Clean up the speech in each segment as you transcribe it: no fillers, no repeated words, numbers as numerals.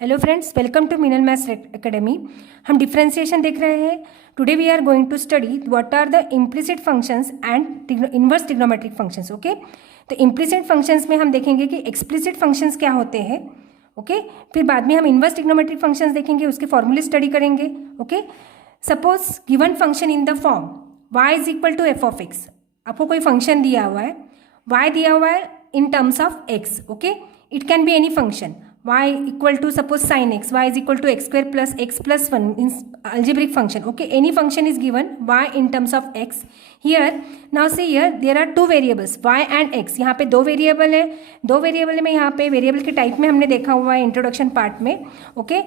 Hello friends, welcome to Meenal maths academy. हम differentiation देख रहे हैं। Today we are going to study what are the implicit functions and inverse trigonometric functions. Okay, तो implicit functions में हम देखेंगे कि एक्सप्लिसिट फंक्शंस क्या होते हैं। ओके, फिर बाद में हम इनवर्स ट्रिग्नोमेट्रिक फंक्शंस देखेंगे, उसके फॉर्मूले स्टडी करेंगे। Okay, suppose given function in the form y is equal to F of X. आपको कोई फंक्शन दिया हुआ है, y दिया हुआ है इन terms of x। Okay, it can be any function y equal to suppose sin x, y is equal to x square plus x plus 1 in algebraic function. Okay, any function is given y in terms of x. Here now see here there are two variables y and x. यहाँ पे दो variable है, दो variable में यहाँ पे variable के type में हमने देखा हुआ है इंट्रोडक्शन पार्ट में। Okay,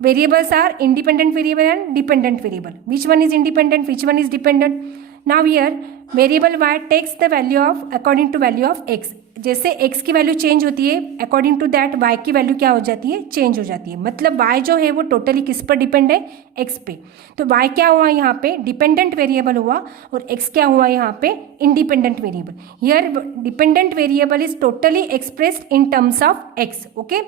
variables are independent variable and dependent variable. Which one is independent, which one is dependent? Now here variable y takes the value of according to value of x. जैसे x की value change होती है according to that y की value क्या हो जाती है, change हो जाती है। मतलब y जो है वो टोटली किस पर डिपेंड है, x पे। तो y क्या हुआ यहाँ पे, डिपेंडेंट वेरिएबल हुआ, और x क्या हुआ यहाँ पे, independent variable. Here dependent variable is totally expressed in terms of x. Okay,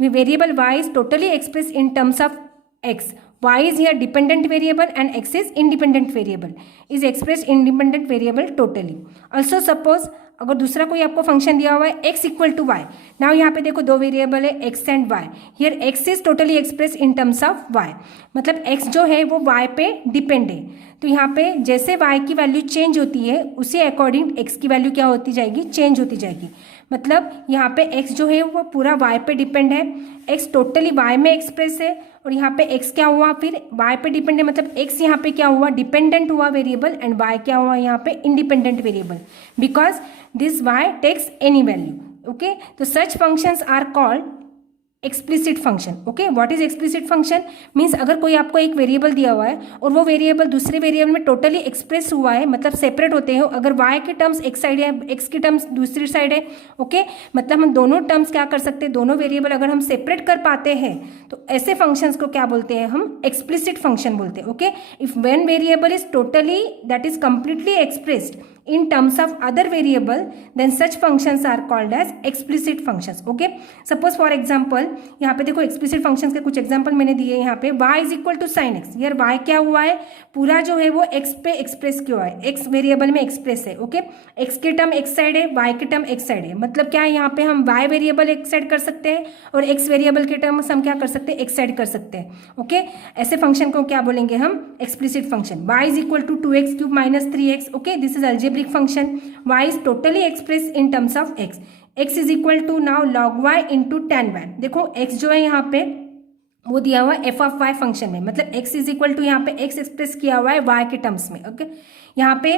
variable y is totally expressed in terms of x. y is here dependent variable and x is independent variable, is expressed independent variable totally. Also suppose अगर दूसरा कोई आपको function दिया हुआ है x equal to Y. Now यहाँ पे देखो दो वेरिएबल है x and y। Here x is totally express in terms of y, मतलब x जो है वो y पे डिपेंड है। तो यहाँ पे जैसे y की वैल्यू चेंज होती है उसी अकॉर्डिंग x की वैल्यू क्या होती जाएगी, चेंज होती जाएगी। मतलब यहाँ पे x जो है वो पूरा y पे डिपेंड है, x टोटली y में एक्सप्रेस है, और यहाँ पे x क्या हुआ, फिर y पे डिपेंड है, मतलब x यहाँ पे क्या हुआ, डिपेंडेंट हुआ वेरिएबल, एंड y क्या हुआ यहाँ पे, independent variable, because this y takes any value. Okay, तो such functions are called explicit function. Okay, what is explicit function means अगर कोई आपको एक वेरिएबल दिया हुआ है और वो वेरिएबल दूसरे वेरिएबल में टोटली एक्सप्रेस हुआ है, मतलब सेपरेट होते हैं, अगर y के टर्म्स एक साइड है, x की टर्म्स दूसरी साइड है। ओके, मतलब हम दोनों टर्म्स क्या कर सकते हैं, दोनों वेरिएबल अगर हम सेपरेट कर पाते हैं तो ऐसे फंक्शंस को क्या बोलते हैं, हम एक्सप्लिसिट फंक्शन बोलते हैं। Okay, if one variable is totally that is completely expressed in terms of other variable, then such functions are called as explicit functions. Okay, suppose for example यहाँ पे देखो explicit functions के कुछ example मैंने दिए यहाँ पे, y is equal to sin x। यार y क्या हुआ है, पूरा जो है वो x पे एक्सप्रेस क्यों है, x वेरिएबल में एक्सप्रेस है। ओके, x की टर्म x साइड है, y की टर्म x साइड है, मतलब क्या है यहाँ पे हम y वेरिएबल x साइड कर सकते हैं और x वेरिएबल के टर्म हम क्या कर सकते हैं, x साइड कर सकते हैं। ओके, ऐसे फंक्शन को क्या बोलेंगे हम, explicit function. y is equal to 2x cube minus 3x। Okay, this is algebraic function. y is totally expressed in terms of x. x is equal to now log y into tan y। देखो x जो है यहाँ पे वो दिया हुआ है f of y function में, मतलब x इज इक्वल टू यहाँ पे x एक्सप्रेस किया हुआ है y के टर्म्स में। ओके, यहाँ पे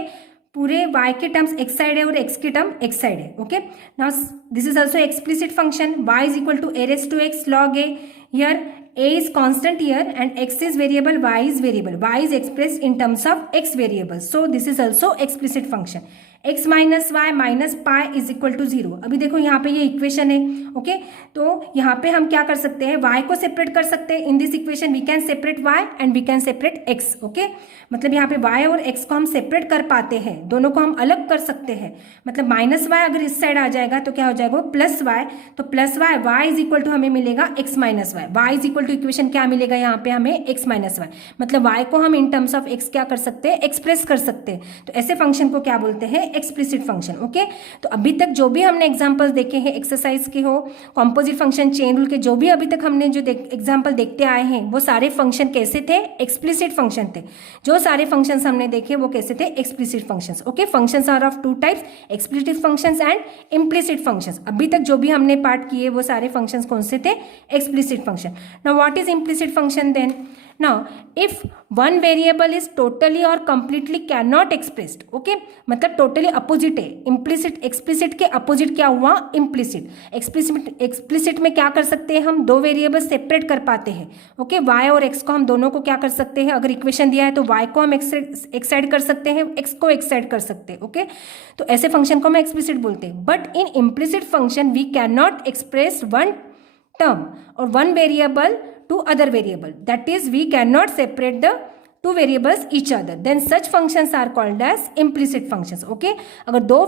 पूरे y के टर्म्स x साइड है और x की टर्म x साइड है। Okay, now this is also explicit function. y is equal to a raised to x log a। Here a is constant here and x is variable, y is variable. y is expressed in terms of x variable, so this is also explicit function. x minus Y minus pi is equal to 0। अभी देखो यहाँ पे ये equation है। Okay, तो यहाँ पे हम क्या कर सकते हैं, y को सेपरेट कर सकते हैं। In this equation we can separate y and we can separate x। Okay, मतलब यहाँ पे y और x को हम सेपरेट कर पाते हैं, दोनों को हम अलग कर सकते हैं। मतलब माइनस वाई अगर इस साइड आ जाएगा तो क्या हो जाएगा, प्लस वाई, तो plus Y, y is equal to हमें मिलेगा x minus Y. y is equal to equation क्या मिलेगा यहाँ पे हमें, x माइनस वाई, मतलब y को हम इन टर्म्स ऑफ x क्या कर सकते हैं, एक्सप्रेस कर सकते हैं। तो ऐसे फंक्शन को क्या बोलते हैं, एक्सप्लिसिट फंक्शन। ओके, तो अभी तक जो भी हमने एग्जांपल्स देखे हैं, एक्सरसाइज के हो, कॉम्पोजिट फंक्शन, चेन रूल के, जो भी अभी तक हमने जो एग्जांपल देखते आए हैं वो सारे फंक्शन कैसे थे, एक्सप्लिसिट फंक्शन थे। जो सारे फंक्शंस हमने देखे वो कैसे थे, explicit functions. Okay, functions are of two types, explicit functions and implicit functions. अभी तक जो भी हमने पार्ट किए वो सारे फंक्शंस कौन से थे, explicit function. Now what is implicit function then? Now, if one variable is totally or completely cannot expressed, okay, मतलब totally opposite है, implicit explicit के opposite क्या हुआ, implicit। explicit में क्या कर सकते हैं हम, दो वेरिएबल सेपरेट कर पाते हैं। ओके, y और x को हम दोनों को क्या कर सकते हैं, अगर इक्वेशन दिया है तो y को हम x साइड कर सकते हैं, x को x साइड कर सकते हैं। ओके, तो ऐसे फंक्शन को हम एक्सप्लिसिट बोलते हैं। But in implicit function we can not express one term और one variable to other variable, that is we cannot separate the two variables each other, then such functions are called as implicit functions. Okay, अगर दो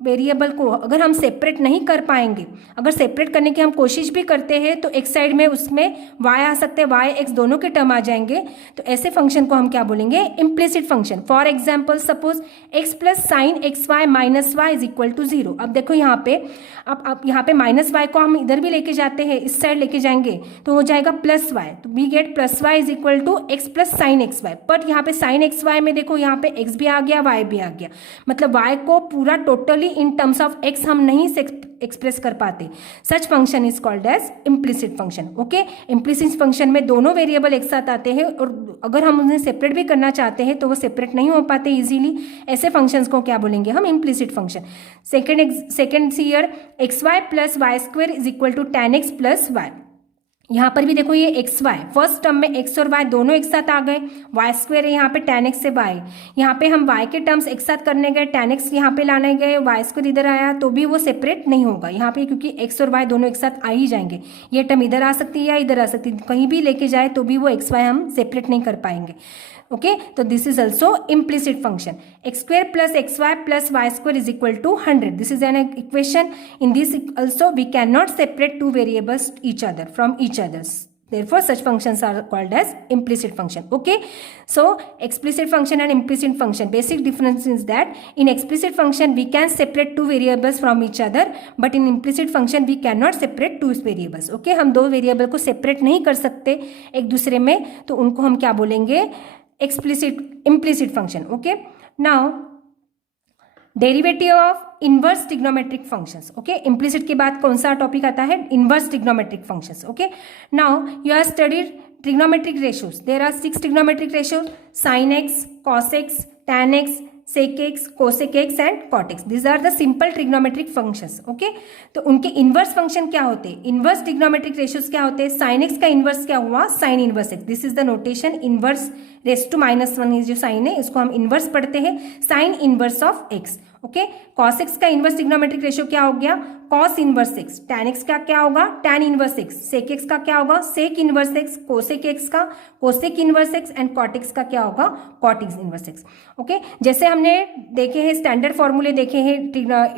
variable को अगर हम separate नहीं कर पाएंगे, अगर सेपरेट करने की हम कोशिश भी करते हैं तो एक साइड में उसमें y आ सकते हैं, y x दोनों के टर्म आ जाएंगे, तो ऐसे फंक्शन को हम क्या बोलेंगे, implicit function. For example suppose x plus sine X Y minus Y is equal to 0। अब देखो यहाँ पे, अब यहाँ पे माइनस वाई को हम इधर भी लेके जाते हैं, इस साइड लेके जाएंगे तो हो जाएगा प्लस वाई, तो we get plus Y is equal to X plus sine X Y. But यहाँ पे साइन एक्स वाई में देखो यहाँ पे x भी आ गया, y भी आ गया, मतलब y को पूरा totally in terms of x हम नहीं एक्सप्रेस कर पाते। Such function is called as implicit function. Okay, implicit function में दोनों वेरिएबल एक साथ आते हैं और अगर हम उन्हें सेपरेट भी करना चाहते हैं तो वो सेपरेट नहीं हो पाते इजीली। ऐसे फंक्शंस को क्या बोलेंगे हम, implicit function. Second here X Y plus Y square is equal to tan x plus Y. यहाँ पर भी देखो ये एक्स वाई, फर्स्ट टर्म में एक्स और वाई दोनों एक साथ आ गए, वाई स्क्वायर है यहाँ पे tan x से वाई, यहाँ पे हम वाई के टर्म्स एक साथ करने गए, tan x यहाँ पे लाने गए, वाई स्क्वायर इधर आया तो भी वो सेपरेट नहीं होगा यहाँ पे, क्योंकि एक्स और वाई दोनों एक साथ आ ही जाएंगे। ये टर्म इधर आ सकती है या इधर आ सकती है, कहीं भी लेके जाए तो भी वो एक्स वाई हम सेपरेट नहीं कर पाएंगे। ओके, तो this is also implicit function. X square plus x Y plus Y square is equal to 100। This is an equation. In this also we cannot separate two variables each other from each others. Therefore, such functions are called as implicit function. Okay, so explicit function and implicit function. Basic difference is that in explicit function we can separate two variables from each other, but in implicit function we cannot separate two variables. Okay, हम दो variable को separate नहीं कर सकते एक दूसरे में, तो उनको हम क्या बोलेंगे, implicit function. Okay, now derivative of inverse trigonometric functions. Okay, implicit के बाद कौन सा टॉपिक आता है, inverse trigonometric functions. Okay, now you are studied trigonometric ratios. There are 6 trigonometric ratios, sine X, cos X, tan X, sec X, cosec X and cot X. These are the simple trigonometric functions. Okay, तो उनके inverse function क्या होते हैं, inverse trigonometric ratios क्या होते हैं, sine x का inverse क्या हुआ, sine inverse x. This is the notation, inverse raise to -1 जो साइन है इसको हम इनवर्स पढ़ते हैं, sine inverse of x. Okay, cos x का इनवर्स ट्रिग्नोमेट्रिक रेशियो क्या हो गया, cos inverse x. Tan x का क्या होगा, tan inverse x. Sec x का क्या होगा, sec inverse x. Cosec x का cosec inverse x and cot x का क्या होगा, cot x inverse x. Okay, जैसे हमने देखे हैं स्टैंडर्ड फॉर्मूले देखे हैं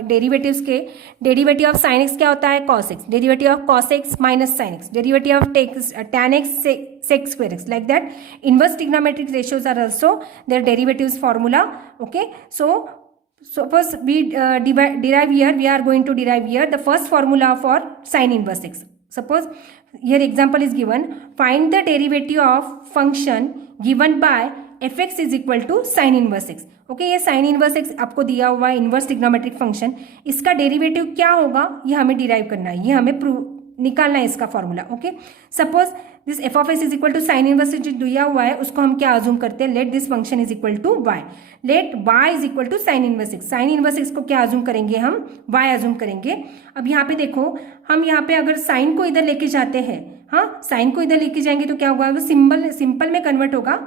डेरिवेटिव्स के, डेरिवेटिव ऑफ साइन एक्स क्या होता है, cos x, derivative of cos x minus sine x, derivative of tan x sec square x, like that. Inverse trigonometric ratios are also their derivatives formula. Okay, so suppose we derive here, we are going to derive here the first formula for sin inverse x. Suppose here example is given, find the derivative of function given by fx is equal to sin inverse x. Okay, ये sign inverse x आपको दिया हुआ है, inverse trigonometric function, इसका derivative क्या होगा ये हमें डिराइव करना है, ये हमें निकालना है इसका formula. Okay, suppose this F of S is equal to sine inverse जो दिया हुआ है उसको हम क्या अज्यूम करते हैं, let this function is equal to Y, let Y is equal to sine inverse X. Sine inverse X को क्या अज्यूम करेंगे हम, वाई अज्यूम करेंगे। अब यहाँ पे देखो, हम यहाँ पे अगर साइन को इधर लेके जाते हैं, हाँ साइन को इधर लेके जाएंगे तो क्या होगा, वो सिंपल में कन्वर्ट होगा।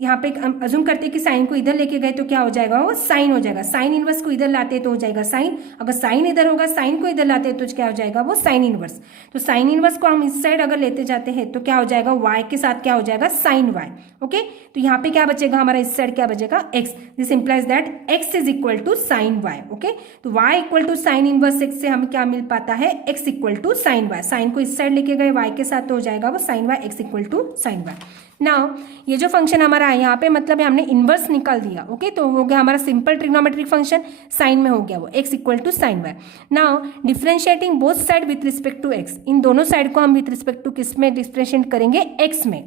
यहाँ पे हम अज्यूम करते हैं कि साइन को इधर लेके गए तो क्या हो जाएगा, वो साइन हो जाएगा। साइन इनवर्स को इधर लाते हैं तो हो जाएगा साइन, अगर साइन इधर होगा, साइन को इधर लाते हैं तो क्या हो जाएगा, वो साइन इनवर्स। तो साइन इनवर्स को हम इस साइड अगर लेते जाते हैं तो क्या हो जाएगा, वाई के साथ क्या हो जाएगा, साइन वाई। ओके, तो यहाँ पे क्या बचेगा हमारा, इस साइड क्या बचेगा, x. This implies that x is equal to sine y. Okay, तो y equal to sine inverse x से हमें क्या मिल पाता है, x equal to sine y. Sine को इस साइड लेके गए वाई के साथ तो हो जाएगा वो sine Y, X equal to sine Y. Now ये जो फंक्शन हमारा है यहाँ पे, मतलब हमने इनवर्स निकाल दिया। ओके, तो हो गया हमारा सिंपल ट्रिग्नोमेट्रिक फंक्शन, साइन में हो गया वो x equal to sine Y. Now differentiating both side with respect to x, इन दोनों साइड को हम विथ रिस्पेक्ट टू किस में डिफरेंशिएट करेंगे, एक्स में।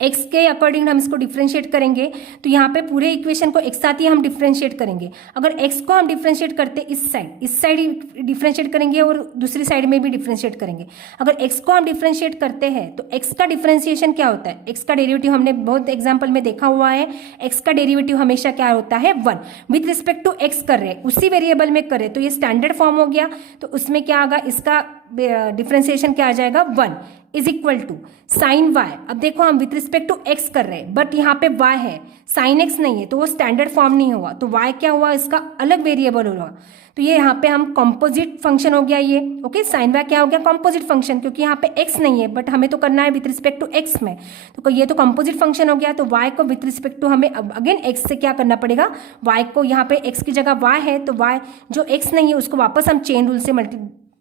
एक्स के अकॉर्डिंग हम इसको डिफ्रेंशिएट करेंगे, तो यहाँ पे पूरे इक्वेशन को एक साथ ही हम डिफ्रेंशिएट करेंगे। अगर एक्स को हम डिफ्रेंशिएट करते इस साइड डिफ्रेंशिएट करेंगे और दूसरी साइड में भी डिफ्रेंशिएट करेंगे। अगर एक्स को हम डिफ्रेंशिएट करते हैं तो एक्स का डिफ्रेंशिएशन क्या होता है, एक्स का डेरिवेटिव हमने बहुत एग्जाम्पल में देखा हुआ है, एक्स का डेरिवेटिव हमेशा क्या होता है, 1। विथ रिस्पेक्ट टू एक्स कर रहे हैं, उसी वेरिएबल में कर रहे हैं, तो ये स्टैंडर्ड फॉर्म हो गया। तो उसमें क्या आएगा, इसका डिफ्रेंशिएशन क्या आ जाएगा, 1 is equal to sine Y. अब देखो हम विथ रिस्पेक्ट टू एक्स कर रहे हैं, बट यहाँ पे y है, साइन एक्स नहीं है, तो वो स्टैंडर्ड फॉर्म नहीं हुआ, तो y क्या हुआ, इसका अलग वेरिएबल होगा। तो ये यहाँ पे हम कॉम्पोजिट फंक्शन हो गया ये, ओके। साइन वाई क्या हो गया, कॉम्पोजिट फंक्शन, क्योंकि यहाँ पे एक्स नहीं है बट हमें तो करना है विथ रिस्पेक्ट टू एक्स में, तो ये तो कॉम्पोजिट फंक्शन हो गया। तो वाई को विथ रिस्पेक्ट टू हमें अगेन एक्स से क्या करना पड़ेगा, वाई को यहाँ पे एक्स की जगह वाई है तो वाई जो एक्स नहीं है उसको वापस हम चेन रूल से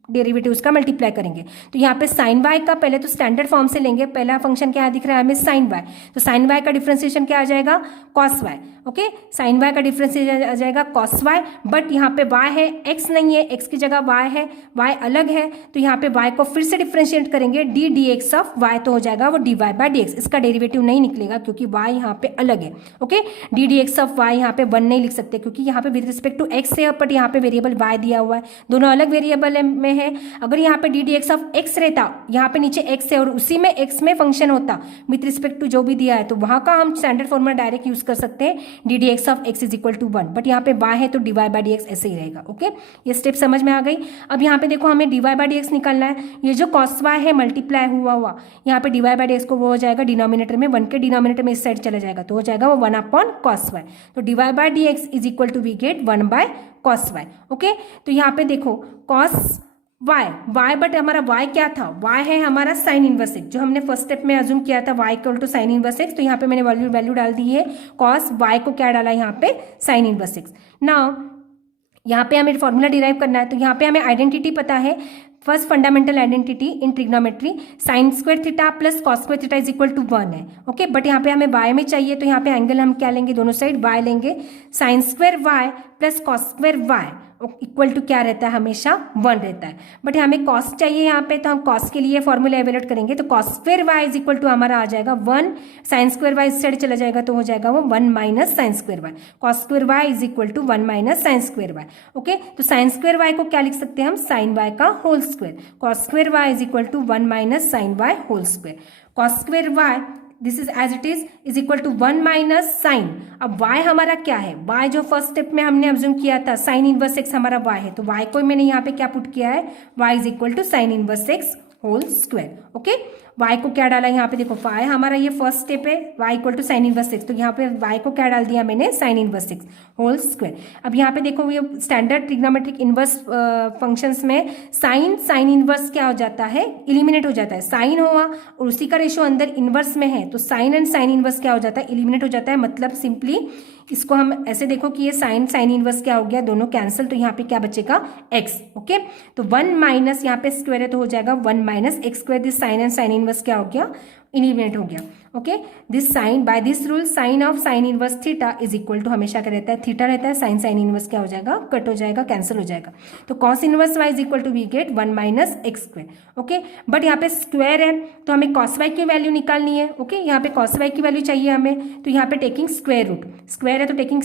डेरिवेटिव उसका मल्टीप्लाई करेंगे। तो यहाँ पे साइन वाई का पहले तो स्टैंडर्ड फॉर्म से लेंगे, पहला फंक्शन क्या दिख रहा है हमें, साइन वाई, तो साइन वाई का डिफ्रेंसिएशन क्या आ जाएगा, cos Y, okay. Sine Y का डिफ्रेंसिएशन आ जाएगा कॉस वाई, बट यहाँ पे वाई है, एक्स नहीं है, एक्स की जगह वाई है, वाई अलग है, तो यहाँ पे वाई को फिर से डिफ्रेंशिएट करेंगे D D x of Y, तो हो जाएगा वो D Y by D X, इसका डेरिवेटिव नहीं निकलेगा क्योंकि वाई यहाँ पे अलग है, ओके। D D x of Y यहाँ पे 1 नहीं लिख सकते क्योंकि यहाँ पे विद रिस्पेक्ट टू एक्स है, बट यहाँ पे वेरिएबल वाई दिया हुआ है, दोनों अलग वेरिएबल में है। अगर यहाँ पे D D x of x रहता, यहाँ पे नीचे एक्स है और उसी में एक्स में फंक्शन होता विथ रिस्पेक्ट टू जो भी दिया है, तो वहाँ का हम स्टैंडर्ड फॉर्मूला डायरेक्ट यूज कर सकते हैं, D D x of X is equal to 1, but यहाँ पे वाई है तो D Y by D X ऐसे ही रहेगा, ओके। ये स्टेप समझ में आ गई। अब यहाँ पे देखो हमें D Y by D X निकालना है, ये जो कॉस वाई है मल्टीप्लाई हुआ यहाँ पे D Y by D X को वो हो जाएगा डिनोमिनेटर में, 1 के डिनोमिनेटर में इस साइड चला जाएगा तो हो जाएगा वो 1 अपॉन कॉस वाई, तो D Y by D x is equal to we get 1 by cos Y, okay. तो यहाँ पे देखो कॉस वाई बट हमारा वाई क्या था, वाई है हमारा साइन इनवर्स एक्स, जो हमने फर्स्ट स्टेप में अज्यूम किया था Y equal to sine inverse X, तो यहाँ पे मैंने वैल्यू डाल दी है कॉस वाई को क्या डाला यहाँ पे साइन इनवर्स एक्स। नाउ यहाँ पे हमें फॉर्मूला डिराइव करना है, तो यहाँ पे हमें आइडेंटिटी पता है, first fundamental identity in trigonometry sine square theta plus cos square theta is equal to 1 है, ओके। बट यहाँ पे हमें वाई में चाहिए तो यहाँ पे एंगल हम क्या लेंगे, दोनों साइड वाई लेंगे, sine square Y plus cos square Y equal to क्या रहता है, हमेशा 1 रहता है। बट हमें कॉस चाहिए यहाँ पे, तो हम कॉस के लिए फॉर्मूला एवेल्यूएट करेंगे, तो cos square Y is equal to हमारा आ जाएगा 1, साइन स्क्वायर वाई इस साइड चला जाएगा तो हो जाएगा वो 1 minus sine square Y, cos square Y is equal to 1 minus sine square Y, okay. तो साइन स्क्वायर वाई को क्या लिख सकते हैं हम, साइन वाई का whole square, cos square Y is equal to 1 minus sine Y whole square, cos square Y this is as it is equal to 1 minus sine. अब y हमारा क्या है, y जो फर्स्ट स्टेप में हमने assume किया था साइन इनवर्स एक्स हमारा y है, तो y को मैंने यहाँ पे क्या पुट किया है, y is equal to sine inverse X whole square, okay. y को क्या डाला यहाँ पे देखो, y हमारा ये फर्स्ट स्टेप है, y equal to sine inverse X, तो यहाँ पे y को क्या डाल दिया मैंने, sine inverse X whole square. अब यहाँ पे देखो ये स्टैंडर्ड ट्रिग्नोमेट्रिक इनवर्स फंक्शंस में साइन इनवर्स क्या हो जाता है, इलिमिनेट हो जाता है, साइन हुआ और उसी का रेशो अंदर इनवर्स में है तो साइन एंड साइन इनवर्स क्या हो जाता है, इलिमिनेट हो जाता है। मतलब सिंपली इसको हम ऐसे देखो कि ये साइन इनवर्स क्या हो गया, दोनों कैंसिल, तो यहाँ पे क्या बचेगा x, ओके। तो 1 माइनस यहाँ पे स्क्वायर है तो हो जाएगा 1 minus x square, this sine and sine inverse क्या हो गया, इलिमिनेट हो गया, okay. This sine by this rule sine of sine inverse theta is equal to हमेशा क्या रहता है, थीटा रहता है, साइन इनवर्स क्या हो जाएगा, कट हो जाएगा, कैंसिल हो जाएगा, तो cos inverse Y is equal to we get 1 minus x square, okay. But यहाँ पे स्क्वायर है तो हमें कॉस वाई की वैल्यू निकालनी है, ओके। यहाँ पे कॉस वाई की वैल्यू चाहिए हमें, तो यहाँ पे टेकिंग स्क्वायर रूट, स्क्वायर है तो taking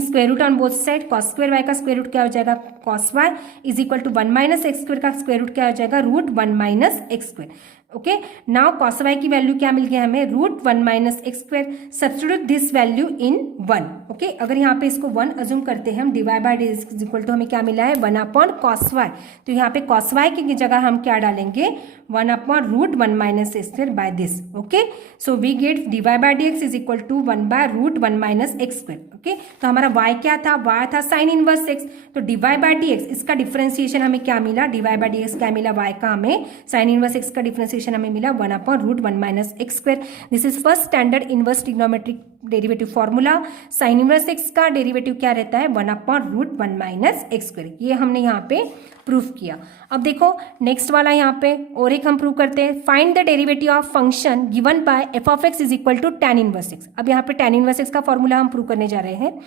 square root on both side, cos square Y का स्क्वायर रूट क्या हो जाएगा, cos Y is equal to 1 minus x square का स्क्वायर रूट क्या हो जाएगा, root 1 minus x square, okay. Now cos Y की वैल्यू क्या मिल गया हमें, root 1 minus x square, substitute this value in 1, okay. अगर यहाँ पे इसको 1 अज्यूम करते हैं हम, D Y by D x is equal to हमें क्या मिला है, 1 अपॉन कॉस वाई, तो यहाँ पे कॉस वाई की जगह हम क्या डालेंगे, 1 upon root 1 minus x square by this, okay. So we get D Y by D x is equal to 1 by root 1 minus x square, okay. तो हमारा वाई क्या था, वाई था साइन इनवर्स एक्स, तो D Y by D X इसका differentiation हमें क्या मिला, D Y by D X क्या मिला, वाई का हमें साइन इनवर्स एक्स का डिफरेंशिएशन हमें मिला 1 upon root 1 minus x square. This is first standard inverse trigonometric derivative formula. Sine inverse x का डेरिवेटिव क्या रहता है, 1 upon root 1 minus x square, ये हमने यहाँ पे प्रूफ किया। अब देखो नेक्स्ट वाला यहाँ पे और एक हम प्रूव करते हैं, find the derivative of function given by F of X is equal to tan inverse X. अब यहाँ पे tan इनवर्स एक्स का फॉर्मूला हम प्रूव करने जा रहे हैं,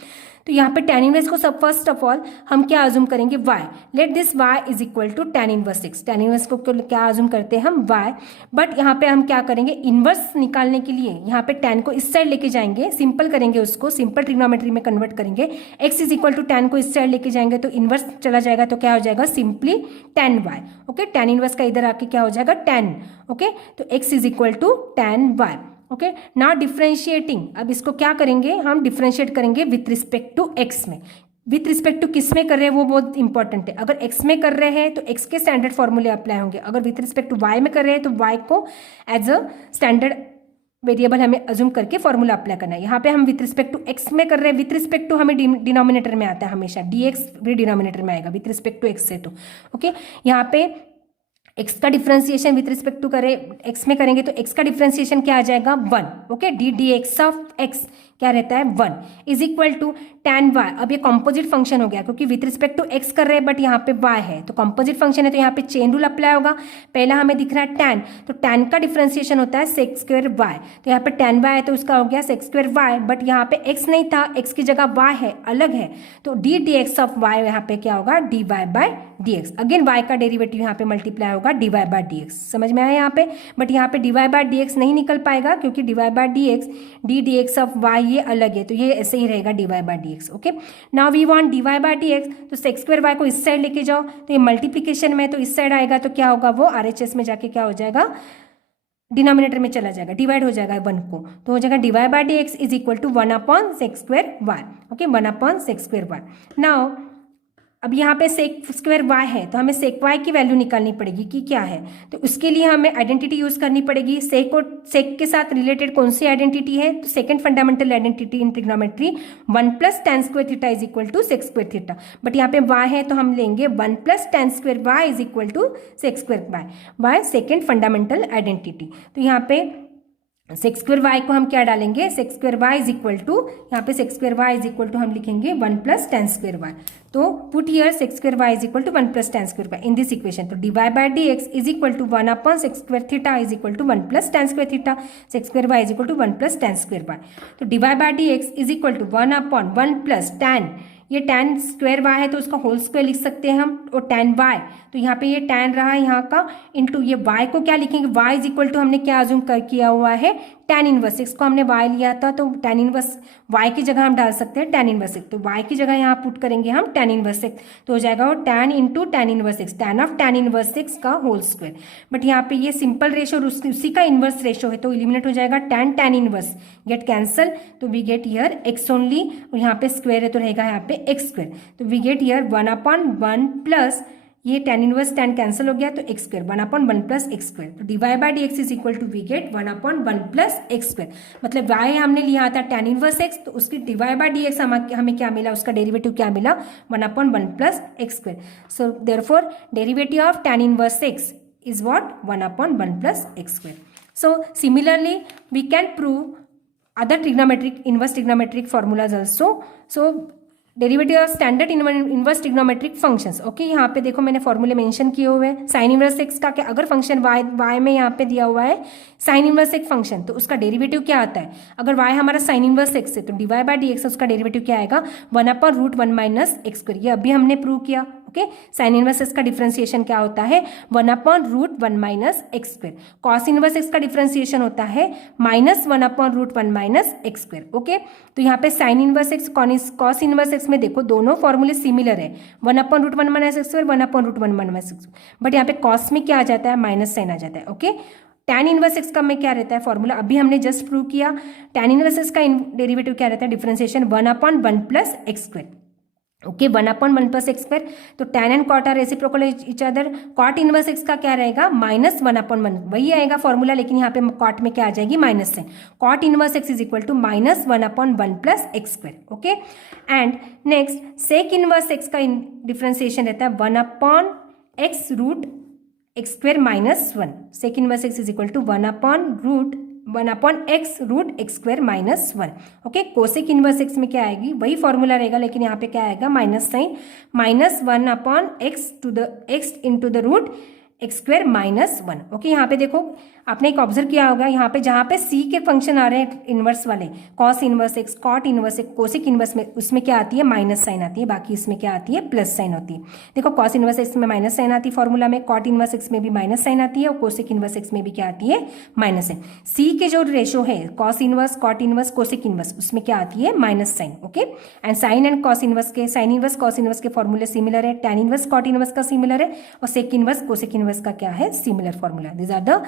तो यहाँ पे tan इनवर्स को सब फर्स्ट ऑफ ऑल हम क्या अज्यूम करेंगे, y, let this y is equal to tan inverse X. tan inverse को क्या अज्यूम करते हैं हम, y, बट यहाँ पे हम क्या करेंगे, इनवर्स निकालने के लिए यहाँ पे tan को इस साइड लेके जाएंगे, सिंपल करेंगे उसको, सिंपल ट्रिग्नोमेट्री में कन्वर्ट करेंगे, x is equal to tan को इस साइड लेके जाएंगे तो इनवर्स चला जाएगा, तो क्या हो जाएगा simply tan y, okay. tan inverse का इधर आके क्या हो जाएगा tan, ओके। तो x is equal to tan y, okay. Now differentiating, अब इसको क्या करेंगे हम, डिफरेंशिएट करेंगे विथ रिस्पेक्ट टू x में। विथ रिस्पेक्ट टू किस में कर रहे हैं वो बहुत इंपॉर्टेंट है, अगर x में कर रहे हैं तो x के स्टैंडर्ड फॉर्मूले अप्लाई होंगे, अगर विथ रिस्पेक्ट टू y में कर रहे हैं तो y को एज अ स्टैंडर्ड वेरिएबल हमें अज्यूम करके फॉर्मूला अप्लाई करना है। यहाँ पे हम विथ रिस्पेक्ट टू एक्स में कर रहे हैं, विथ रिस्पेक्ट टू हमें डिनोमिनेटर में आता है हमेशा, डी एक्स भी डिनोमिनेटर में आएगा विथ रिस्पेक्ट टू एक्स से। तो ओके, यहाँ पे एक्स का डिफ्रेंसिएशन विथ रिस्पेक्ट टू करें एक्स में करेंगे तो एक्स का डिफ्रेंसिएशन क्या आ जाएगा 1। Okay, d x of x क्या रहता है 1 is equal to tan y। अब ये कॉम्पोजिट फंक्शन हो गया क्योंकि विथ रिस्पेक्ट टू एक्स कर रहे हैं बट यहाँ पे y है, तो कॉम्पोजिट फंक्शन है तो यहाँ पे चेन रूल अप्लाई होगा। पहला हमें दिख रहा है tan, तो tan का डिफ्रेंसिएशन होता है सेक स्क्वायर y, तो यहाँ पे tan y है तो उसका हो गया सेक स्क्वायर y, बट यहाँ पे x नहीं था, x की जगह y है, अलग है, तो डी एक्स ऑफ y यहाँ पे क्या होगा dy by d x. Again y का डेरिवेटिव यहाँ पे मल्टीप्लाई होगा dy बाय डी एक्स। समझ में आया यहाँ पे, बट यहाँ पे dy बाय डी एक्स नहीं निकल पाएगा क्योंकि dy by d x of y ये अलग है, तो ये ऐसे ही रहेगा dy by d x. Okay, now we want dy by d x, तो सेक स्क्वायर y को इस साइड लेके जाओ, तो ये मल्टीप्लीकेशन में तो इस साइड आएगा, तो क्या होगा वो RHS में जाके क्या हो जाएगा डिनोमिनेटर में चला जाएगा, डिवाइड हो जाएगा 1 को, तो हो जाएगा dy by d x is equal to 1 sec square y। Okay, 1 sec square y। Now अब यहाँ पे सेक स्क्वायर y है तो हमें सेक y की वैल्यू निकालनी पड़ेगी कि क्या है, तो उसके लिए हमें आइडेंटिटी यूज करनी पड़ेगी। सेक के साथ रिलेटेड कौन सी आइडेंटिटी है, तो second fundamental identity in trigonometry 1 plus tan square theta is equal to sec square theta, but यहाँ पे y है तो हम लेंगे 1 plus tan square y is equal to sec square y second fundamental identity. तो यहाँ पे सेक स्क्वायर वाई को हम क्या डालेंगे, sec square Y is equal to, यहाँ पे sec square Y is equal to हम लिखेंगे 1 प्लस tan स्क्वायर वाई, तो put here sec square Y is equal to 1 plus tan square y in this equation, तो dy by d x is equal to 1 sec square theta is equal to 1 plus tan square theta, sec square Y is equal to 1 plus tan square y, तो dy by d x is equal to 1 plus tan, ये tan square y है तो उसका whole square लिख सकते हैं हम, और tan y, तो यहाँ पे ये tan रहा यहाँ का इंटू ये y को क्या लिखेंगे, y इज इक्वल टू हमने क्या अज्यूम कर किया हुआ है tan इनवर्स x को हमने y लिया था, तो tan इनवर्स y की जगह हम डाल सकते हैं tan इनवर्स x, तो y की जगह यहाँ पुट करेंगे हम tan इनवर्स x, तो हो जाएगा वो tan into tan inverse x, tan of tan inverse x का होल स्क्वायर। बट यहाँ पे ये सिंपल रेशो उसी का इनवर्स रेशो है तो इलिमिनेट हो जाएगा, tan इनवर्स गेट कैंसल, तो we get here x only, और यहाँ पे स्क्वायर है तो रहेगा यहाँ पे x स्क्वायर, तो वी गेट हियर 1 प्लस ये tan इनवर्स tan कैंसिल हो गया तो x square 1 plus x square, तो dy by d x is equal to we get 1 plus x square, मतलब y हमने लिया था tan इनवर्स x, तो उसकी dy बाय डी एक्स हमें क्या मिला, उसका डेरिवेटिव क्या मिला 1 plus x square. So therefore derivative of tan inverse x is what 1 plus x square. So similarly we can prove other trigonometric inverse trigonometric formulas also. So derivative of standard inverse trigonometric functions. Okay, यहाँ पे देखो मैंने फॉर्मूले mention किए हुए हैं। Sine inverse x का क्या, अगर फंक्शन y में यहाँ पे दिया हुआ है साइन इनवर्स एक फंक्शन, तो उसका डेरिवेटिव क्या आता है, अगर y हमारा साइन इनवर्स एक्स है तो dy बाय डी एक्स उसका डेरिवेटिव क्या आएगा 1/√1 माइनस एक्स स्क्वायर, ये अभी हमने प्रूव किया। ओके, साइन इनवर्स एक्स का डिफरेंशिएशन क्या होता है 1/√1 minus x square, cos inverse x का डिफरेंशिएशन होता है -1/√1 माइनस एक्स स्क्वायर। ओके, तो यहाँ पे sine inverse x cos inverse x में देखो दोनों फॉर्मूले सिमिलर है, 1/√1 minus x square 1/√1 minus x, but यहाँ पे कॉस में क्या आ जाता है माइनस साइन आ जाता है। ओके, tan इनवर्स एक्स का में क्या रहता है फॉर्मूला, अभी हमने जस्ट प्रूव किया। tan इनवर्स एक्स का डेरिवेटिव क्या रहता है differentiation 1/1 plus x square. Okay, 1/1 plus x square, तो tan and cot are reciprocal each other, cot inverse x का क्या रहेगा -1/1, वही आएगा फॉर्मूला, लेकिन यहाँ पे कॉट में क्या आ जाएगी minus sign, cot inverse x is equal to -1/1 plus x square. Okay, and next sec inverse x का डिफरेंशिएशन रहता है 1/x root x square -1, sec inverse x is equal to 1/x root x square -1। Okay, cosec inverse x में क्या आएगी, वही formula रहेगा, लेकिन यहाँ पे क्या आएगा minus sign, -1/x to the x into the root x square -1। Okay, यहाँ पे देखो आपने एक ऑब्जर्व किया होगा, यहाँ पे जहाँ पे c के फंक्शन आ रहे हैं इनवर्स वाले, cos inverse x, cot inverse x, cosec inverse में, उसमें क्या आती है माइनस साइन आती है, बाकी इसमें क्या आती है प्लस साइन होती है। देखो कॉस इनवर्स एक्स में माइनस साइन आती है फॉर्मूला में, कॉट इनवर्स एक्स में भी माइनस साइन आती है, और कोसेक इनवर्स एक्स में भी क्या आती है माइनस साइन। c के जो रेशो है cos inverse, cot inverse, cosec inverse, उसमें क्या आती है minus sign. Okay, and sine and cos inverse के, साइन इनवर्स कॉस इनवर्स के फॉर्मूले सिमिलर है, tan इनवर्स कॉट इनवर्स का सिमिलर है, और सेक इनवर्स कोसेक इनवर्स का क्या है similar formula. This are the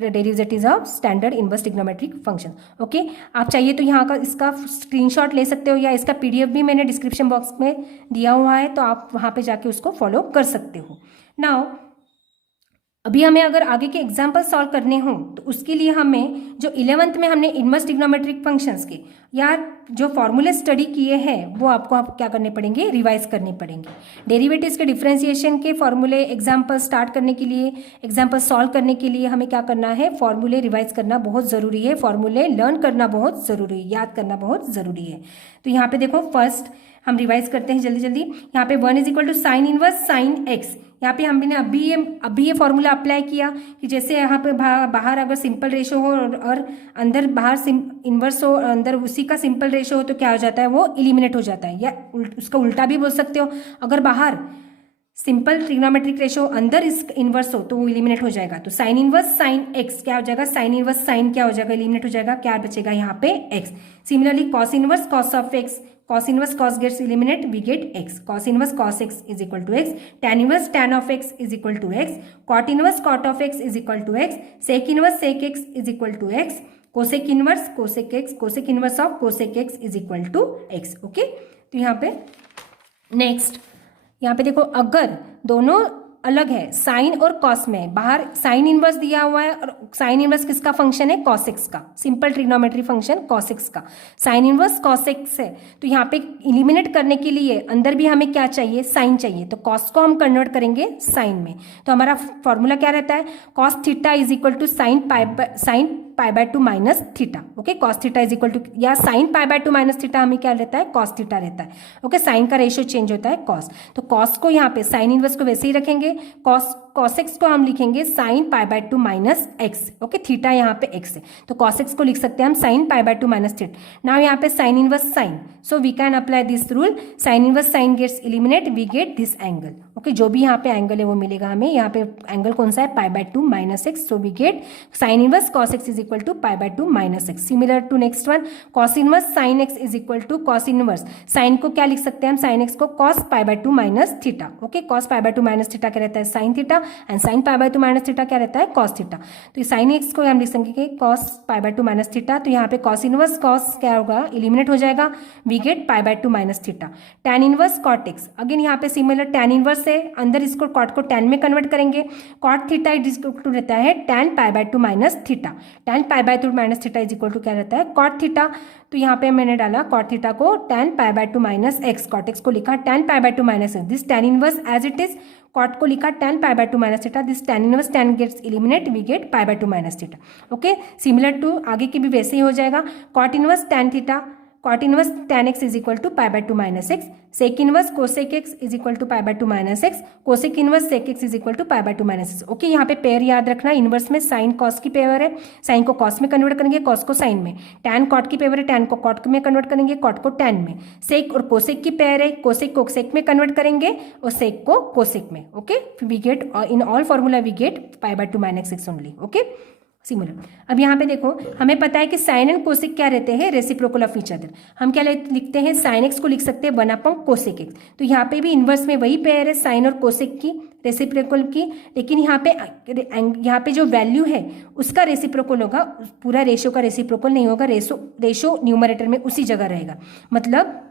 derivatives of standard inverse trigonometric function. Okay, आप चाहिए तो यहाँ का इसका स्क्रीनशॉट ले सकते हो, या इसका पीडीएफ भी मैंने डिस्क्रिप्शन बॉक्स में दिया हुआ है, तो आप वहाँ पे जाके उसको फॉलो कर सकते हो। नाउ अभी हमें अगर आगे के एग्जाम्पल सॉल्व करने हों तो उसके लिए हमें जो 11th में हमने इनवर्स ट्रिग्नोमेट्रिक फंक्शंस के या जो फॉर्मूले स्टडी किए हैं वो आपको आप क्या करने पड़ेंगे, रिवाइज करने पड़ेंगे। डेरिवेटिव्स के डिफरेंशिएशन के फॉर्मूले एग्जाम्पल स्टार्ट करने के लिए, एग्जाम्पल सॉल्व करने के लिए हमें क्या करना है, फॉर्मूले रिवाइज करना बहुत ज़रूरी है, फॉर्मूले लर्न करना बहुत ज़रूरी है, याद करना बहुत ज़रूरी है। तो यहाँ पे देखो फर्स्ट हम रिवाइज करते हैं जल्दी जल्दी। यहाँ पे 1 is equal to sine inverse sine x. यहाँ पे हमने अभी ये फॉर्मूला अप्लाई किया कि जैसे यहाँ पे बाहर अगर सिंपल रेशो हो और अंदर बाहर इनवर्स हो और अंदर उसी का सिंपल रेशो हो तो क्या हो जाता है, वो एलिमिनेट हो जाता है। या उसका उल्टा भी बोल सकते हो, अगर बाहर सिंपल ट्रिग्नोमेट्रिक रेशो अंदर इस इनवर्स हो तो वो एलिमिनेट हो जाएगा। तो साइन इनवर्स साइन एक्स क्या हो जाएगा, साइन इनवर्स साइन क्या हो जाएगा, एलिमिनेट हो जाएगा, क्या बचेगा यहाँ पे x. Similarly cos inverse cos of x, cos inverse cos gets eliminate, we get x. Cos inverse cos x is equal to x. Tan inverse tan of x is equal to x. Cot inverse cot of x is equal to x. Sec inverse sec x is equal to x. Cosec inverse cosec x, cosec inverse of cosec x is equal to x. Okay? तो यहाँ पे next यहाँ पे देखो, अगर दोनों अलग है साइन और कॉस में, बाहर साइन इनवर्स दिया हुआ है और साइन इनवर्स किसका फंक्शन है, कॉस एक्स का, simple trigonometry function cos x का, साइन इनवर्स कॉस एक्स है। तो यहाँ पे एलिमिनेट करने के लिए अंदर भी हमें क्या चाहिए, साइन चाहिए। तो कॉस को हम कन्वर्ट करेंगे साइन में। तो हमारा फॉर्मूला क्या रहता है, cos theta is equal to sine pi by two minus theta. Okay, cos theta is equal to, या sine pi by two minus theta हमें क्या रहता है, कॉस थीटा रहता है। ओके, साइन का रेशियो चेंज होता है कॉस। तो कॉस को यहाँ पे साइन इनवर्स को वैसे ही रखेंगे, कॉस एक्स को हम लिखेंगे sign pi by two minus x. Okay, theta यहाँ पे एक्स है तो कॉस एक्स को लिख सकते हैं हम sine pi by two minus theta. Now यहाँ पे sine inverse sine, so we can apply this rule, sine inverse sine gets eliminate, we get this angle. Okay, जो भी यहाँ पे एंगल है वो मिलेगा हमें। यहाँ पे एंगल कौन सा है, pi by two minus x, so we get sine inverse cos x is equal to pi by two minus x. Similar to next one, cos inverse sine x is equal to cos inverse, sine को क्या लिख सकते हैं हम, sine x को cos pi by two minus theta. Okay, cos pi by two minus theta क्या रहता है, sine theta, and sine pi by two minus theta क्या रहता है, कॉस थीटा। तो साइन एक्स को हम लिख सकेंगे cos pi by two minus theta. तो यहाँ पे कॉस इनवर्स कॉस क्या होगा, एलिमिनेट हो जाएगा, we get pi by two minus theta. Tan inverse cot x, again यहाँ पे सिमिलर टैन इनवर्स है, अंदर इसको कॉट को टैन में कन्वर्ट करेंगे। Cot theta is equal to रहता है tan pi by two minus theta. Tan pi by two minus theta is equal to क्या रहता है, कॉट थीटा। तो यहाँ पे मैंने डाला कॉट थीटा को tan pi by two minus x, cot x को लिखा tan pi by two minus x, this tan inverse as it is, cot को लिखा tan pi by two minus theta, this tan inverse tan gets eliminate, we get pi by two minus theta. Okay, similar to आगे की भी वैसे ही हो जाएगा, cot inverse tan theta, cot inverse tan x is equal to pi by two minus x, sec inverse cosec x is equal to pi by two minus x, cosec inverse sec x is equal to pi by two minus x. Okay, यहाँ पे pair याद रखना, inverse में sine cos की pair है, sine को cos में convert करेंगे, कॉस को साइन में, टैन कॉट की पेयर है, टैन को कॉट में कन्वर्ट करेंगे, कॉट को टैन में, सेक और कोसेक की पेयर है, कोसेक को सेक में कन्वर्ट करेंगे और सेक को कोसेक में। Okay, we get in all formula we get pi by two minus x only. Okay, similar. अब यहाँ पे देखो, हमें पता है कि साइन एंड कोसेक क्या रहते हैं, रेसिप्रोकल ऑफ ईच अदर। हम क्या लिखते हैं, साइन एक्स को लिख सकते हैं 1/, कोसेक एक्स। तो यहाँ पे भी इन्वर्स में वही पेयर है साइन और कोसेक की, रेसिप्रोकल की, लेकिन यहाँ पे जो वैल्यू है उसका रेसिप्रोकल होगा, पूरा रेशो का रेसिप्रोकल नहीं होगा, रेशो न्यूमरेटर में उसी जगह रहेगा। मतलब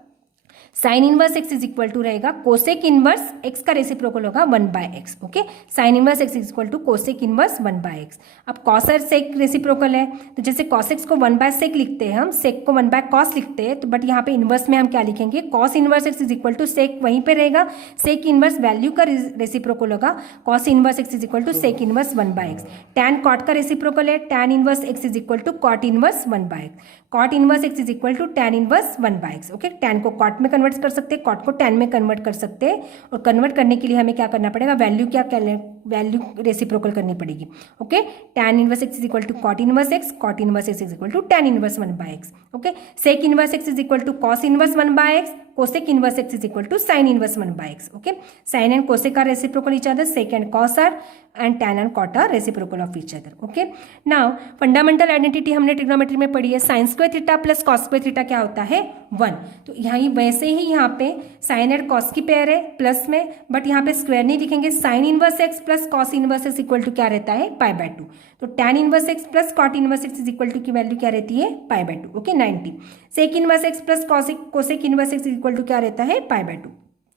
sine inverse x is equal to रहेगा कोसेक इनवर्स एक्स का रेसिप्रोकल होगा 1/x। Okay, sine inverse x is equal to cosec inverse 1/x। अब कॉस और सेक रेसिप्रोकल है, तो जैसे कॉस एक्स को 1/sec लिखते हैं हम, सेक को 1/cos लिखते हैं, तो बट यहाँ पे इनवर्स में हम क्या लिखेंगे, cos inverse x is equal to sec वहीं पे रहेगा, सेक इनवर्स वैल्यू का रेसिप्रोकल होगा, cos inverse x is equal to sec inverse 1/x। Tan cot का रेसिप्रोकल है, tan inverse x is equal to cot inverse 1/x। Cot inverse x is equal to tan inverse 1/x। Okay, tan को cot में convert कर सकते हैं, cot को tan में convert कर सकते हैं, और कन्वर्ट करने के लिए हमें क्या करना पड़ेगा, वैल्यू रेसिप्रोकल करनी पड़ेगी। Okay, tan inverse x is equal to cot inverse x, cot inverse x is equal to tan inverse 1/x। Okay, sec inverse x is equal to cos inverse 1/x, cosec inverse x is equal to sine inverse 1/x। Okay, sine and cosec are reciprocal each other, sec and cos are and tan and cot are reciprocal of each other. Okay, now fundamental identity हमने trigonometry में पढ़ी है, sign square theta plus cos square theta क्या होता है, 1। तो यहाँ वैसे ही यहाँ पे साइन एंड कॉस की पेयर है प्लस में, बट यहाँ पे स्क्वायर नहीं लिखेंगे, sine inverse x plus cos inverse x equal to क्या रहता है, पाई बाय 2। तो tan inverse x plus cot inverse x is equal to की वैल्यू क्या रहती है, pi by 2। Okay, 90। Sec inverse x plus cosec inverse x equal to क्या रहता है, pi by 2।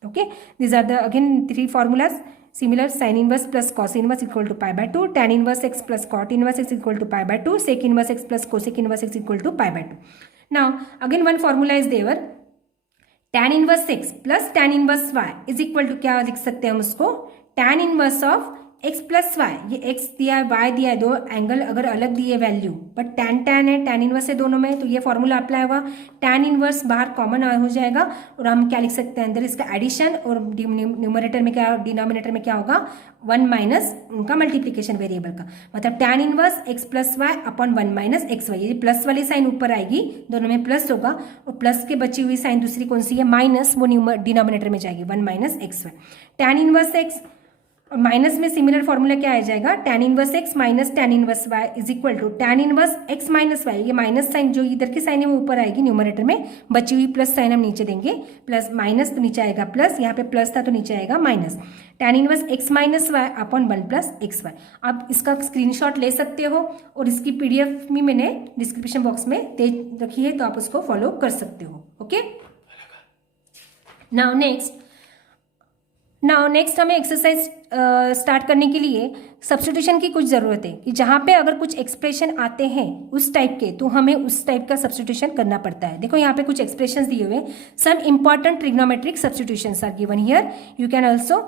Okay, these are the again 3 formulas similar sine inverse plus cos inverse equal to pi by 2, tan inverse x plus cot inverse x equal to pi by 2, sec inverse x plus cosec inverse x equal to pi by 2. Now again one formula is there, tan inverse x plus tan inverse Y is equal to क्या लिख सकते हैं हम उसको, tan inverse of x plus y. ये x दिया है y दिया है, दो एंगल अगर अलग दिए वैल्यू बट tan है, tan इनवर्स है दोनों में, तो ये फॉर्मूला अप्लाई होगा. tan इनवर्स बाहर कॉमन हो जाएगा और हम क्या लिख सकते हैं अंदर इसका एडिशन, और न्यूमरेटर में क्या, डिनोमिनेटर में क्या होगा 1 माइनस उनका मल्टीप्लीकेशन वेरिएबल का, मतलब tan inverse x plus y upon 1 minus x y. ये प्लस वाली साइन ऊपर आएगी, दोनों में प्लस होगा, और प्लस के बची हुई साइन दूसरी कौन सी है माइनस, वो डिनोमिनेटर में जाएगी 1 minus x y. tan inverse x और माइनस में सिमिलर फॉर्मूला क्या आ जाएगा, tan inverse x minus tan inverse Y is equal to tan inverse x minus y. ये माइनस साइन जो इधर की साइन है वो ऊपर आएगी न्यूमरेटर में, बची हुई प्लस साइन हम नीचे देंगे, प्लस माइनस तो नीचे आएगा प्लस, यहाँ पे प्लस था तो नीचे आएगा minus. tan inverse x minus y upon 1 plus x y. आप इसका स्क्रीनशॉट ले सकते हो और इसकी पीडीएफ भी मैंने डिस्क्रिप्शन बॉक्स में दे रखी है, तो आप उसको फॉलो कर सकते हो. ओके, नाउ नेक्स्ट हमें एक्सरसाइज स्टार्ट करने के लिए सब्स्टिट्यूशन की कुछ ज़रूरत है, कि जहाँ पे अगर कुछ एक्सप्रेशन आते हैं उस टाइप के, तो हमें उस टाइप का सब्स्टिट्यूशन करना पड़ता है. देखो यहाँ पे कुछ एक्सप्रेशंस दिए हुए हैं, some important trigonometric substitutions are given here, you can also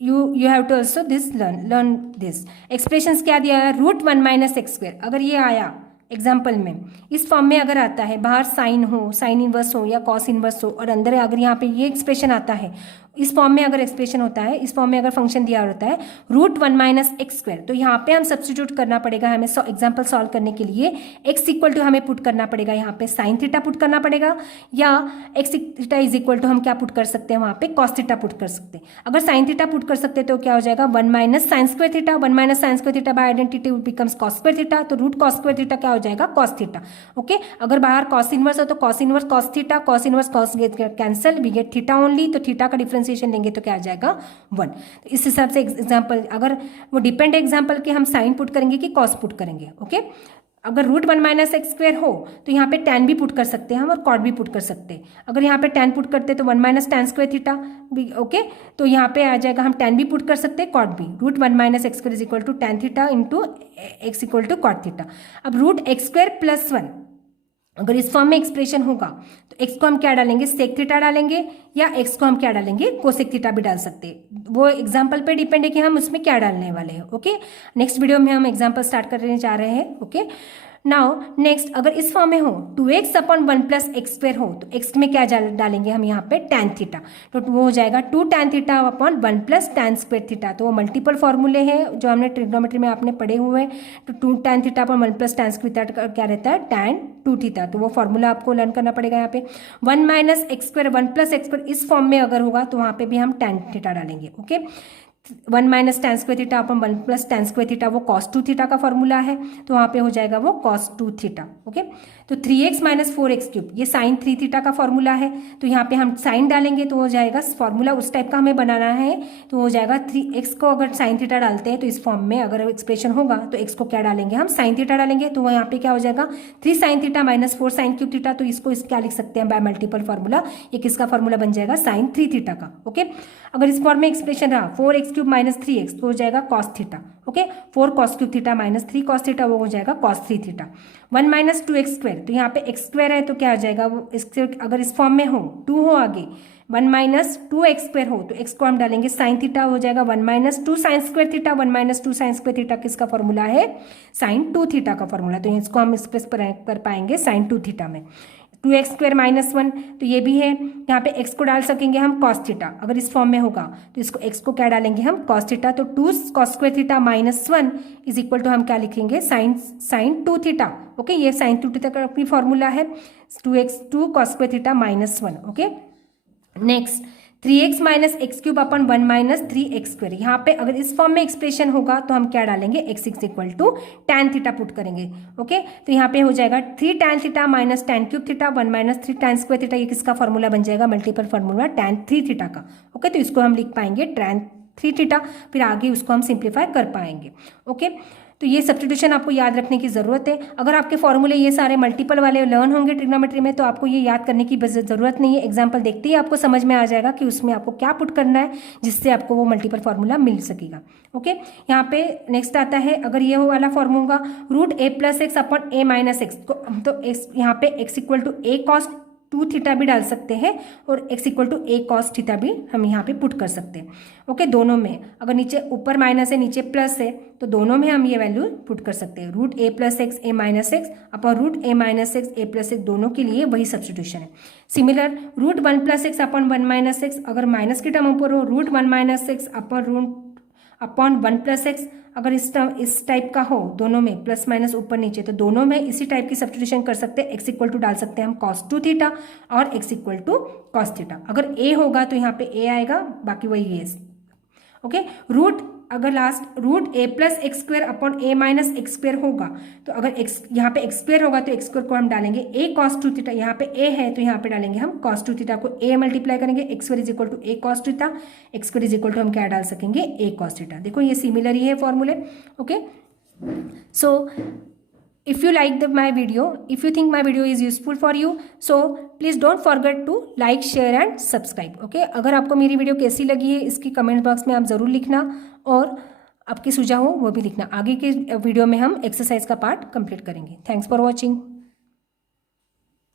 you have to also this learn this. Expressions क्या दिया है, √1 माइनस एक्स स्क्वायर. अगर ये आया एग्जाम्पल में इस फॉर्म में अगर आता है, बाहर साइन हो, साइन इनवर्स हो या कॉस इनवर्स हो, और अंदर अगर यहाँ पे ये एक्सप्रेशन आता है, इस फॉर्म में अगर एक्सप्रेशन होता है, इस फॉर्म में अगर फंक्शन दिया होता है √1 माइनस एक्स स्क्वायर, तो यहाँ पे हम सब्स्टिट्यूट करना पड़ेगा हमें एग्जाम्पल सॉल्व करने के लिए. एक्स इक्वल टू हमें पुट करना पड़ेगा यहाँ पे साइन थीटा पुट करना पड़ेगा, या x theta is equal to हम क्या पुट कर सकते हैं वहाँ पे कॉस थीटा पुट कर सकते हैं. अगर साइन थीटा पुट कर सकते हैं तो क्या हो जाएगा 1 minus sine square theta, 1 minus sine square theta by identity becomes cos square theta, तो रूट कॉस स्क्वायर थीटा क्या हो जाएगा कॉस थीटा. ओके, अगर बाहर कॉस इनवर्स हो तो cos inverse cos theta, cos inverse cos cancel, we get theta only, तो theta का डिफरेंशिएशन लेंगे तो क्या जाएगा 1. इस हिसाब से एग्जांपल, अगर वो डिपेंड एग्जांपल के हम साइन पुट करेंगे कि कॉस पुट करेंगे. ओके, अगर √1 माइनस एक्स स्क्वायर हो तो यहाँ पे tan भी पुट कर सकते हैं हम और कॉट भी पुट कर सकते हैं. अगर यहाँ पे tan पुट करते हैं तो 1 माइनस tan स्क्वायर थीटा भी. ओके, तो यहाँ पे आ जाएगा हम tan भी पुट कर सकते हैं, कॉट भी. √1 minus x square is equal to tan theta into x equal to cot theta. अब √x² प्लस 1 अगर इस फॉर्म में एक्सप्रेशन होगा तो x को हम क्या डालेंगे सेक थीटा डालेंगे, या x को हम क्या डालेंगे कोसेक थीटा भी डाल सकते हैं. वो एग्जाम्पल पे डिपेंड है कि हम उसमें क्या डालने वाले हैं. ओके, नेक्स्ट वीडियो में हम एग्जाम्पल स्टार्ट करने जा रहे हैं. ओके, नाउ नेक्स्ट अगर इस फॉर्म में हो 2x upon 1 plus x square हो, तो x में क्या डालेंगे हम यहाँ पे tan थीटा, तो वो हो जाएगा 2 tan theta upon 1 plus tan square theta. तो वो मल्टीपल फॉर्मूले हैं जो हमने ट्रिग्नोमेट्री में आपने पढ़े हुए हैं. तो 2 tan theta upon 1 plus tan square theta क्या रहता है tan 2 थीटा. तो वो फॉर्मूला आपको लर्न करना पड़ेगा. यहाँ पे 1 minus x square 1 plus x square इस फॉर्म में अगर होगा तो वहाँ पे भी हम tan थीटा डालेंगे. Okay, 1 minus tan square theta अपन 1 प्लस tan स्क्वायर थीटा वो cos 2 थीटा का फॉर्मूला है, तो वहाँ पे हो जाएगा वो cos 2 थीटा. ओके, तो 3x माइनस 4x क्यूब ये साइन 3 थीटा का फॉर्मूला है, तो यहाँ पे हम साइन डालेंगे तो हो जाएगा फॉर्मूला उस टाइप का हमें बनाना है, तो हो जाएगा 3x को अगर साइन थीटा डालते हैं तो इस फॉर्म में अगर एक्सप्रेशन होगा तो x को क्या डालेंगे हम साइन थीटा डालेंगे, तो यहाँ पे क्या हो जाएगा 3 sine theta minus 4 sine cube theta. तो इसको क्या लिख सकते हैं बाय मल्टीपल फॉर्मूला, ये किसका फॉर्मूला बन जाएगा साइन 3 थीटा का. ओके, अगर इस फॉर्म में एक्सप्रेशन रहा 4x क्यूब माइनस 3x तो हो जाएगा cos theta. Okay, 4 cos cube theta minus 3 cos theta वो हो जाएगा cos 3 theta. 1 minus 2x square, तो यहाँ पे x स्क्वायर है तो क्या आ जाएगा वो इसके अगर इस फॉर्म में हो 2 हो आगे 1 माइनस 2x स्क्वायर हो तो x को हम डालेंगे साइन थीटा हो जाएगा 1 minus 2 sign square theta. 1 minus 2 sign square theta किसका फॉर्मूला है साइन 2 थीटा का फॉर्मूला, तो इसको हम एक्सप्रेस कर पाएंगे साइन 2 थीटा में. 2x स्क्वायर माइनस 1 तो ये भी है, यहाँ पे x को डाल सकेंगे हम कॉस थीटा. अगर इस फॉर्म में होगा तो इसको x को क्या डालेंगे हम कॉस थीटा, तो 2 cos square theta minus 1 is equal to हम क्या लिखेंगे साइन 2 थीटा. ओके, ये साइन 2 थीटा का अपनी फॉर्मूला है 2 cos square theta minus 1. Okay, next 3x minus x cube अपन 1 माइनस 3x स्क्वायर, यहाँ पे अगर इस फॉर्म में एक्सप्रेशन होगा तो हम क्या डालेंगे x is equal to tan theta put करेंगे. ओके, तो यहाँ पे हो जाएगा 3 tan theta minus tan cube theta 1 minus 3 tan square theta, ये किसका फॉर्मूला बन जाएगा मल्टीपल फॉर्मूला tan 3 थीटा का. ओके, तो इसको हम लिख पाएंगे tan 3 थीटा, फिर आगे उसको हम सिंप्लीफाई कर पाएंगे. ओके, तो ये सब्स्टिट्यूशन आपको याद रखने की ज़रूरत है। अगर आपके फॉर्मूले ये सारे मल्टीपल वाले लर्न होंगे ट्रिग्नोमेट्री में तो आपको ये याद करने की ज़रूरत नहीं है। एग्जाम्पल देखते ही आपको समझ में आ जाएगा कि उसमें आपको क्या पुट करना है जिससे आपको वो मल्टीपल फार्मूला मिल सकेगा। ओके, यहाँ पे नेक्स्ट आता है, अगर ये वाला formula root a plus x upon a minus x, तो यहाँ पे x equal to a cos 2 theta भी डाल सकते हैं और x equal to a cos theta भी हम यहाँ पे पुट कर सकते हैं। ओके, दोनों में अगर नीचे ऊपर माइनस है नीचे प्लस है तो दोनों में हम ये वैल्यू पुट कर सकते हैं। Root a plus x a minus x upon root a minus x a plus x, दोनों के लिए वही सब्स्टिट्यूशन है। Similar root 1 plus x upon 1 minus x, अगर माइनस के टर्म ऊपर हो root 1 minus x upon 1 plus x, अगर इस टाइप का हो दोनों में प्लस माइनस ऊपर नीचे तो दोनों में इसी टाइप की सब्स्टिट्यूशन कर सकते हैं। एक्स इक्वल टू डाल सकते हैं हम cos 2 थीटा और x equal to cos theta. अगर ए होगा तो यहाँ पे ए आएगा, बाकी वही है। ओके, रूट अगर last root a plus x square upon a minus x square होगा तो अगर एक्स यहाँ पे एक्स स्क्वेयर होगा तो एक्स स्क्वेयर को हम डालेंगे ए कॉस 2 थीटा, यहाँ पे ए है तो यहाँ पे डालेंगे हम cos 2 थीटा को ए मल्टीप्लाई करेंगे, x square is equal to a cos theta, x square is equal to हम क्या डाल सकेंगे ए कॉस थीटा। देखो ये सिमिलर ही है फॉर्मूले। Okay, so if you like my video, if you think my video is useful for you, so please don't forget to like, share and subscribe. Okay, अगर आपको मेरी वीडियो कैसी लगी है इसकी कमेंट बॉक्स में आप ज़रूर लिखना और आपके सुझाव हो वो भी लिखना। आगे के वीडियो में हम एक्सरसाइज का पार्ट कंप्लीट करेंगे। Thanks for watching.